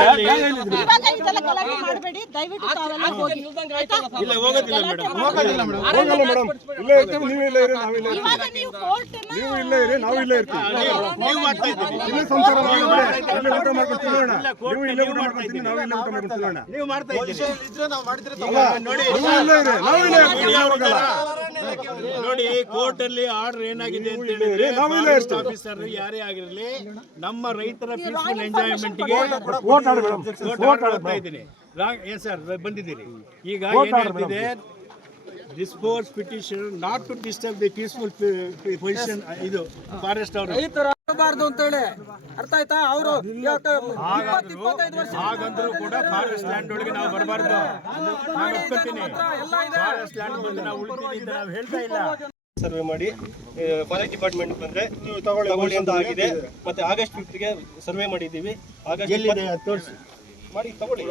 ಇವಾಗ ಇದೆಲ್ಲ ಗಲಾಟೆ ಮಾಡಬೇಡಿ. ದಯವಿಟ್ಟು ತಾವೆಲ್ಲ ಹೋಗಿ. ಇಲ್ಲ ಹೋಗೋದಿಲ್ಲ ಮೇಡಮ್. ಹೋಗೋದಿಲ್ಲ ಹೋಗಲ್ಲ ಮೇಡಮ್. ಇಲ್ಲೇ ಇರ್ತೀವಿ. ನೀವು ಇಲ್ಲೇ ಇರಿ ನಾವು ಇಲ್ಲೇ ಇವಾಗ ನೀವು ಕೋರ್ಟ್ ನೀವು ಇಲ್ಲೇ ಇರಿ ನಾವು ಇಲ್ಲೇ ಇರ್ತೀವಿ. ನೀವು ಮಾಡ್ತಾ ಇದ್ದೀರಿ ಇಲ್ಲೇ ಸಂಸಾರ ಮಾಡೋಣ. ಇಲ್ಲೇ ಊಟ ಮಾಡ್ಕೊಂಡು ತಿನ್ನೋಣ ನೀವು ಇಲ್ಲೇ ಊಟ ಮಾಡ್ಕೊಂಡು ತಿನ್ನಿ ನಾವು ಇಲ್ಲೇ ಊಟ ಮಾಡ್ಕೊಂಡು ತಿನ್ನೋಣ ನೀವು ಮಾಡ್ತಾ ತಮ್ಮ ನೋಡಿ ನೀವು ಇಲ್ಲೇ ಇರಿ. ನಾವು ಇಲ್ಲೇ ಇರ್ತೀವಿ. ಹೋಗಲ್ಲ ನೋಡಿ ಕೋರ್ಟ್ ಅಲ್ಲಿ ಆರ್ಡರ್ ಏನಾಗಿದೆ ಅಂತ ಹೇಳಿದ್ರೆ ಫಾರೆಸ್ಟ್ ಆಫೀಸರ್ ಯಾರೇ ಆಗಿರಲಿ ನಮ್ಮ ರೈತರ ಪೀಸ್ಫುಲ್ ಎಂಜಾಯ್ಮೆಂಟ್ಗೆ ಕೋರ್ಟ್ ಬರ್ತಾ ಇದ್ದೀನಿ. ಏನ್ ಸರ್ ಬಂದಿದ್ದೀರಿ. ಈಗ ಏನಾಗ್ತಿದೆ dispose petition not to disturb the peaceful position ಇದು ಫಾರೆಸ್ಟ್ ಅವರು. ಆಗಬಾರ್ದು ಅಂತೇಳಿ. ಅರ್ಥ ಆಯ್ತಾ? ಅವರು ಇಪ್ಪತ್ತೈದು ವರ್ಷ ಹಾಗಂದ್ರೂ ಕೂಡ ಫಾರೆಸ್ಟ್ ಲ್ಯಾಂಡ್ ಒಳಗೆ ನಾವು ಬರಬಾರ್ದು. ನಾನು ಒಪ್ಕೊತೀನಿ. ಫಾರೆಸ್ಟ್ ಲ್ಯಾಂಡ್ ಬಗ್ಗೆ ನಾವು ಉಳಿತೀವಿ ಅಂತ ನಾವು ಹೇಳ್ತಾ ಇಲ್ಲ. ಸರ್ವೆ ಮಾಡಿ ಫಾರೆಸ್ಟ್ ಡಿಪಾರ್ಟ್ಮೆಂಟ್ ಬಂದ್ರೆ ತಗೊಳ್ಳಿ ಅಂತ ಆಗಿದೆ. ಮತ್ತೆ ಆಗಸ್ಟ್ ಫಿಫ್ತ್ಗೆ ಸರ್ವೆ ಮಾಡಿದ್ದೀವಿ. ಆಗಸ್ಟ್ ಮಾಡಿ ತಗೊಳ್ಳಿ.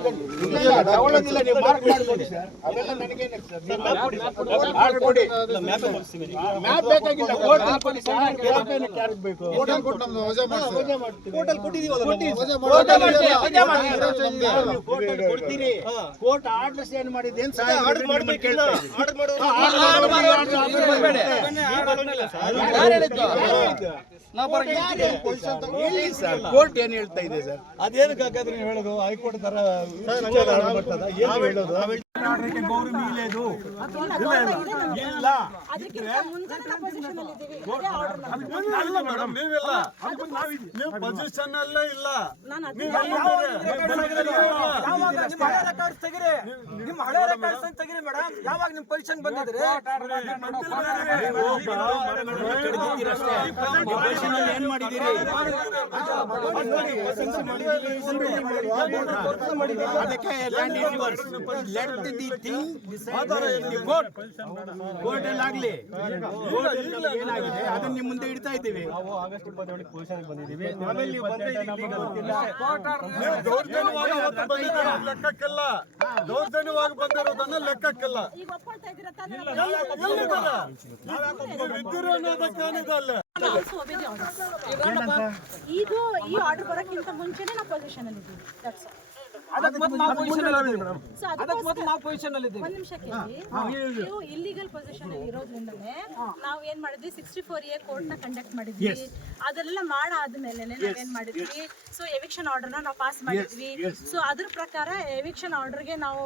ತಗೊಳ್ಳೋದಿಲ್ಲ ನೀವು ಮಾರ್ಕ್ ಸರ್ ಅವೆಲ್ಲ ನನಗೇನೆ ಸರ್. ಆರ್ಡರ್ ಕೊಡಿ. ಮ್ಯಾಪ್ ಮ್ಯಾಪ್ ಬೇಕಾಗಿಲ್ಲ. ಕೋರ್ಟ್ ಕೊಡಿ. ಸರ್ ಹೋಟೆಲ್ ಕೊಟ್ಟಿದ್ದೀವಲ್ಲ ಕೊಡ್ತೀರಿ. ಆರ್ಡರ್ಸ್ ಏನ್ ಮಾಡಿದೆ ಆರ್ಡರ್ ಮಾಡೋದು ಆರ್ಡರ್ ಮಾಡೋ ಕೋರ್ಟ್ ಏನ್ ಹೇಳ್ತಾ ಇದೆ ಸರ್? ಅದೇನಕ್ಕೆ ಹಾಗಾದ್ರೆ ನೀವು ಹೇಳೋದು? ಹೈಕೋರ್ಟ್ ತರ ಗೌರಿ ಮೀಲೇದು ಇಲ್ಲ ಅಲ್ಲಿ ಮೇಡಮ್ ನೀವಿಲ್ಲ ನೀವು ಪೊಸಿಷನ್ ಅಲ್ಲೇ ಇಲ್ಲ ನಾನು ಯಾವಾಗ ನಿಮ್ಮ ಹಳೆ ರೆಕಾರ್ಡ್ಸ್ ತೆಗಿರಿ ನಿಮ್ಮ ಹಳೆ ರೆಕಾರ್ಡ್ಸ್ ತೆಗಿರಿ ಮೇಡಮ್ ಯಾವಾಗ ನಿಮ್ ಪೊಸಿಷನ್ ಬಂದಿದ್ರಿ ಏನ್ ಮಾಡಿದ್ದೀರಿ ಲೆಟ್ ಏನಾಗಿದೆ? ಅದನ್ನ ನಿಮ್ಮ ಮುಂದೆ ಇಡ್ತಾ ಇದ್ದೀವಿ. ನಾವು ಆಮೇಲೆ ನೀವು ಬಂದಿದ್ದೀವಿ ದೌರ್ಜನ್ಯವಾಗಿ ಬಂದಿರೋದನ್ನ ಲೆಕ್ಕಕ್ಕಲ್ಲ. ಇದು ಈ ಆರ್ಡರ್ ಬರೋಕ್ಕಿಂತ ಮುಂಚೆನೆ ನಾವು ಪೊಸಿಷನ್ ಅಲ್ಲಿ ಇದ್ದೀವಿ. ಅದಕ್ಕೆ ಮತ್ತೆ ನಾವು ಪೊಸಿಷನ್ ಅಲ್ಲಿ ಇದ್ದೀವಿ So ಅದಕ್ಕೆ ಮತ್ತೆ ನಾವು ಪೊಸಿಷನ್ ಅಲ್ಲಿ ಇದ್ದೀವಿ. ಒಂದು ನಿಮಿಷ ಕೇಳಿ. ನೀವು ಇಲ್ಲಿಗಲ್ ಪೊಸಿಷನ್ ಅಲ್ಲಿ ಇರೋದ್ರಿಂದನೇ ನಾವ್ ಏನ್ ಮಾಡಿದ್ವಿ? ಸಿಕ್ಸ್ಟಿ ಫೋರ್ ಎ ಕೋರ್ಟ್ನ ಕಂಡಕ್ಟ್ ಮಾಡಿದ್ವಿ. ಅದೆಲ್ಲ ಮಾಡಾದ್ಮೇಲೆ ನಾವೇನ್ ಮಾಡಿದ್ವಿ ಸೊ ಎವಿಕ್ಷನ್ ಆರ್ಡರ್ ನಾವು ಪಾಸ್ ಮಾಡಿದ್ವಿ ಸೊ ಅದ್ರ ಪ್ರಕಾರ ಎವಿಕ್ಷನ್ ಆರ್ಡರ್ಗೆ ನಾವು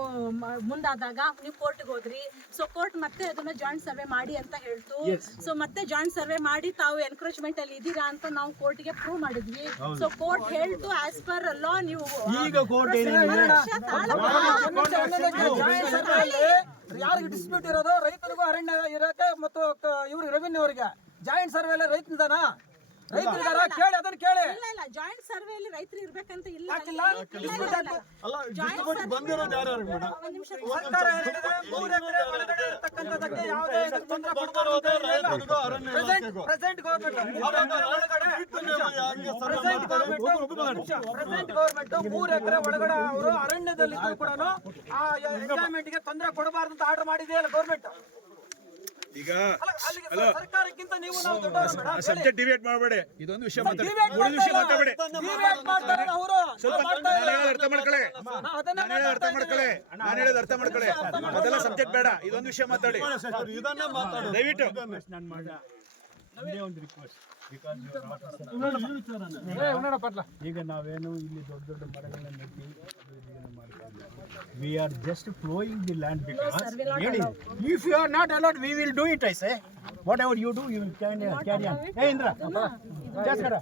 ಮುಂದಾದಾಗ ನೀವು ಕೋರ್ಟ್ಗೆ ಹೋದ್ರಿ ಸೊ ಕೋರ್ಟ್ ಮತ್ತೆ ಅದನ್ನ ಜಾಯಿಂಟ್ ಸರ್ವೆ ಮಾಡಿ ಅಂತ ಹೇಳ್ತು ಸೊ ಮತ್ತೆ ಜಾಯಿಂಟ್ ಸರ್ವೆ ಮಾಡಿ ತಾವು ಎನ್ಕ್ರೋಚ್ಮೆಂಟ್ ಅಲ್ಲಿ ಇದ್ದೀರಾ ಅಂತ ನಾವು ಕೋರ್ಟ್ಗೆ ಪ್ರೂವ್ ಮಾಡಿದ್ವಿ ಸೊ ಕೋರ್ಟ್ ಹೇಳ್ತು ಆಸ್ ಪರ್ ಲಾ ನೀವು ಈಗ ಕೋರ್ಟ್ ಏನಿದೆ ಯಾರಿಗೆ ಡಿಸ್ಪ್ಯೂಟ್ ಇರೋದು ರೈತರಿಗೂ ಅರಣ್ಯ ಇರೋಕೆ ಮತ್ತು ಇವ್ರಿಗೆ ರೆವಿನ್ಯೂ ಅವರಿಗೆ ಜಾಯಿಂಟ್ ಸರ್ವೆ ಎಲ್ಲ ರೈತನಿದಾನ ಕೇಳಿ ಅದನ್ನ ಕೇಳಿ. ಇಲ್ಲ ಇಲ್ಲ. ಜಾಯಿಂಟ್ ಸರ್ವೆಯಲ್ಲಿ ರೈತರು ಇರ್ಬೇಕಂತ ಇಲ್ಲ. ಯಾಕಿಲ್ಲ? ಇಲ್ಲ, ಇಲ್ಲ, ಇಲ್ಲ. ಅಲ್ಲ Joint ಡಿಸ್ಟ್ರಿಬ್ಯೂಟ್ survey- ಬಂದಿರೋದು ಯಾರ್ಯಾರು ಮೇಡಮ್? ಒಂದ್ ನಿಮಿಷ ಸರ್ಕಾರ ಏನಿದೆ, ಮೂರು ಎಕರೆ ಒಳಗಡೆ ಇರ್ತಕ್ಕಂಥದ್ದಕ್ಕೆ ಯಾವುದೇ ಇದಕ್ಕೆ ತೊಂದರೆ ಬಂದಿರೋದೇ ರೈತರಿಗೂ ಅರಣ್ಯ ಇಲಾಖೆಗೂ ಪ್ರೆಸೆಂಟ್ ಮೂರು ಎಕರೆ ಒಳಗಡೆ ಅವರು ಅರಣ್ಯದಲ್ಲಿ ಕೂಡ ಆ ಎಂಜಾಯ್ಮೆಂಟ್ಗೆ ತೊಂದರೆ ಕೊಡಬಾರ್ದು ಅಂತ ಆರ್ಡರ್ ಮಾಡಿದೆಯಲ್ಲ ಗೌರ್ಮೆಂಟ್ ಈಗ ಸರ್ಕಾರಕ್ಕಿಂತ ನೀವು ನಾವು ದೊಡ್ಡವರು ಮೇಡಮ್, ಸಬ್ಜೆಕ್ಟ್ ಡಿಬೇಟ್ ಮಾಡಬೇಡಿ. ಇದೊಂದು ವಿಷಯ ಮಾತಾಡಿ. ಉಳಿದ ವಿಷಯ ಮಾತಾಡಬೇಡಿ ಮಾಡ್ತಾರೆ ಅವರು. ಸ್ವಲ್ಪ. ನಾನು ಹೇಳೋದು ಅರ್ಥ ಮಾಡ್ಕೊಳ್ಳಿ. ನಾ ನಾನು ಹೇಳೋದು ಅರ್ಥ ಮಾಡ್ಕೊಳ್ಳಿ. ನಾನು ಹೇಳೋದು ಅರ್ಥ ಮಾಡ್ಕೊಳ್ಳಿ. ಅದೆಲ್ಲ ಸಬ್ಜೆಕ್ಟ್ ಬೇಡ ಇದೊಂದು ವಿಷಯ ಮಾತಾಡಿ. ದಯವಿಟ್ಟು. ನಾನು ಮಾಡ ಒಂದೇ ಒಂದು ರಿಕ್ವೆಸ್ಟ್ ಈಗ ನಾವೇನು ಇಲ್ಲಿ ದೊಡ್ಡ ದೊಡ್ಡ ಮರಗಳನ್ನ ನೆಟ್ಟಿ we are just plowing the land because sir, really, if you are not allowed, we will do it. I say, whatever you do, you will carry, carry on. Hey, Indra, just kara.